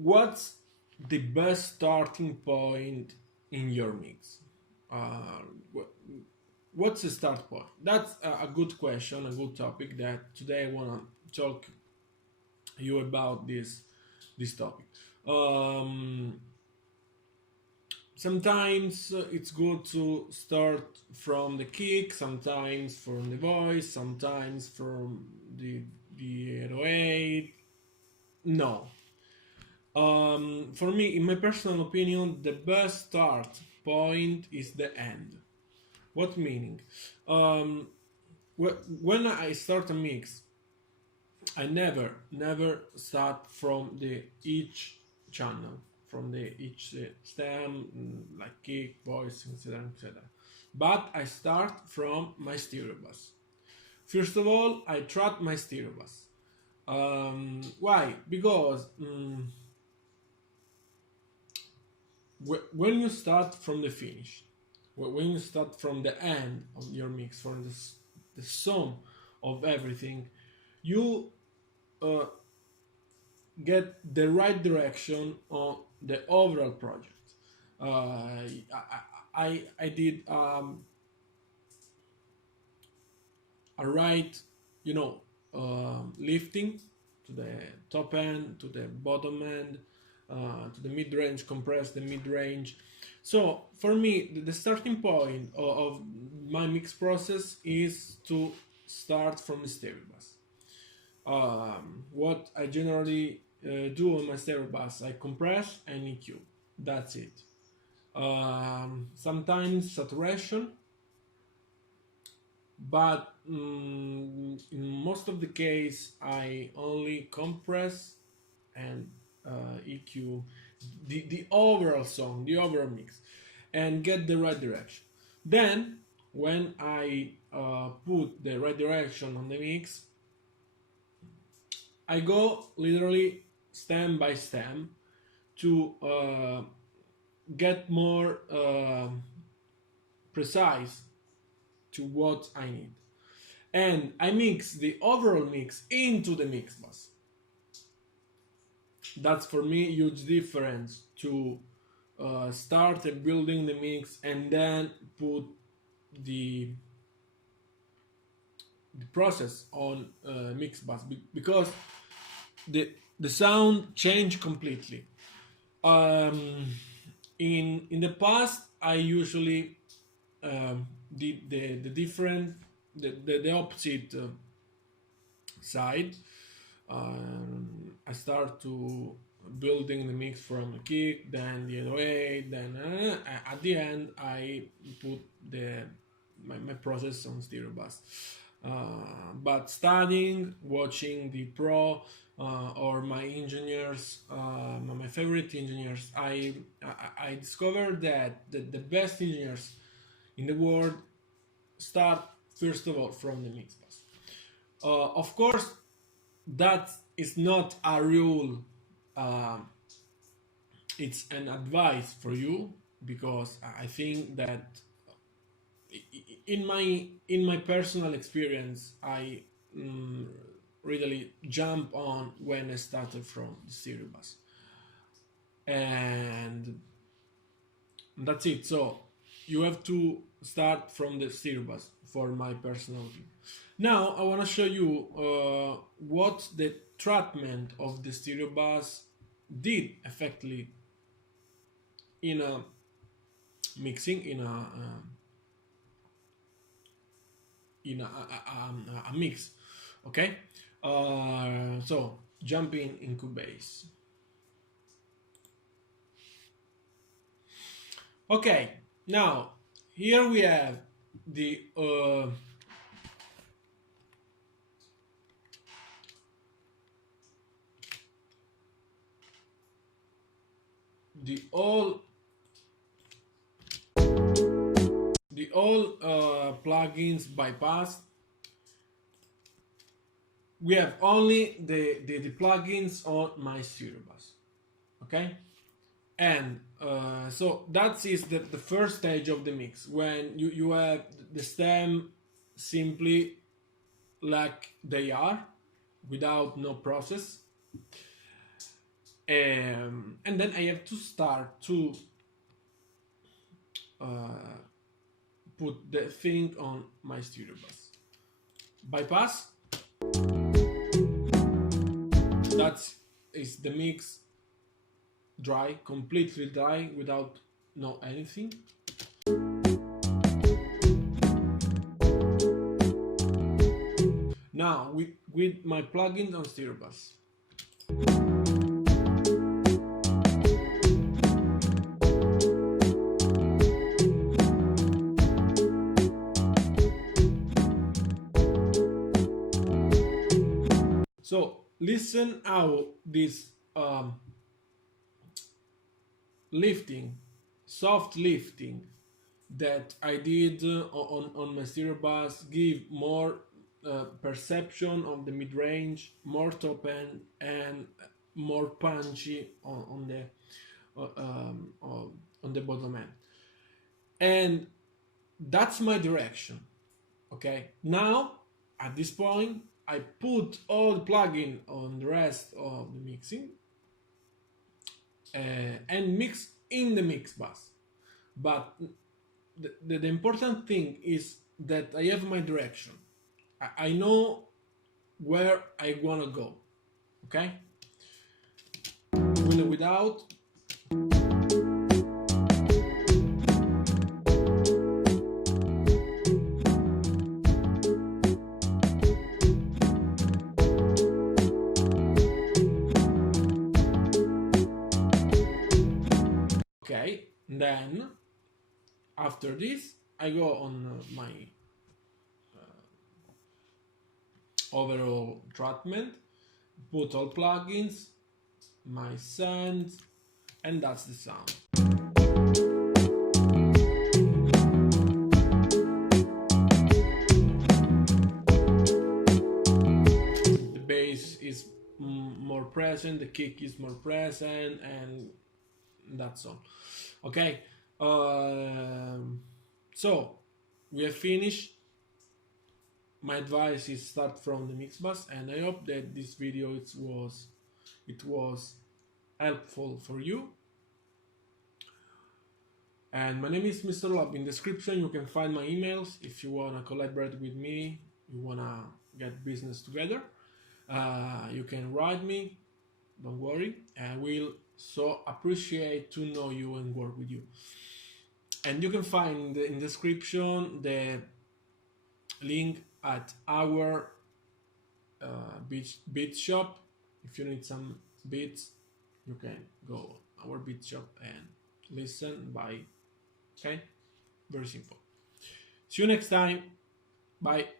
What's the best starting point in your mix? Uh, what's the start point? That's a good question, a good topic that today I wanna talk you about this topic. Um, Sometimes it's good to start from the kick, sometimes from the voice, sometimes from the 808. No, for me, in my personal opinion, the best start point is the end. What meaning? Um, when I start a mix, I never start from the each channel, from the each stem, like kick, voice, etc., etc. But I start from my stereo bus. First of all, I track my stereo bus. Why? Because when you start from the finish, when you start from the end of your mix, from the sum of everything, you uh, get the right direction on the overall project. I did a right, you know, lifting to the top end, to the bottom end, to the mid range, compress the mid range. So for me, the starting point of my mix process is to start from the stereo bus. What I generally do on my stereo bus, I compress and EQ. That's it. Sometimes saturation, but in most of the case, I only compress and EQ the overall song, the overall mix, and get the right direction. Then, when I put the right direction on the mix, I go literally stem by stem to get more precise to what I need. And I mix the overall mix into the mix bus. That's for me huge difference to start building the mix and then put the the process on mix bus because the sound changed completely. Um, in the past, I usually did the different the opposite side. I start to building the mix from a kick, then the other way, then at the end I put the my process on stereo bus. But studying, watching the pro or my engineers, my favorite engineers, I discovered that the best engineers in the world start first of all from the mix bus. Of course, that is not a rule. Um, it's an advice for you because I think that in my personal experience, I really jump on when I started from the stereo bus, and that's it. So you have to start from the stereo bus for my personal opinion. Now I want to show you what the treatment of the stereo bus did effectively in a mixing in a mix. Okay, so jumping in Cubase. Okay, now here we have the all plugins bypassed. We have only the plugins on my stereo bus. Okay, and so that is the first stage of the mix when you have the stem simply like they are without no process. And then I have to start to put the thing on my stereo bus. Bypass. That is the mix dry, completely dry, without no anything. Now with my plugin on stereo bus. So listen how this lifting, soft lifting that I did on my stereo bass give more perception of the mid range, more top end, and more punchy on the bottom end. And that's my direction. Okay, now at this point I put all the plugin on the rest of the mixing and mix in the mix bus. But the important thing is that I have my direction. I know where I wanna go. Okay, with or without. Okay, then after this I go on my overall treatment, put all plugins, my send, and that's the sound. The bass is more present, the kick is more present, and that's all. Okay, so we have finished. My advice is start from the mix bus, and I hope that this video it was helpful for you. And my name is Mr. Love. In the description you can find my emails if you wanna collaborate with me, you wanna get business together. You can write me, don't worry. I will so appreciate to know you and work with you. And you can find in the description the link at our beatz shop. If you need some beats, you can go our beatz shop and listen, buy. Okay, very simple. See you next time. Bye.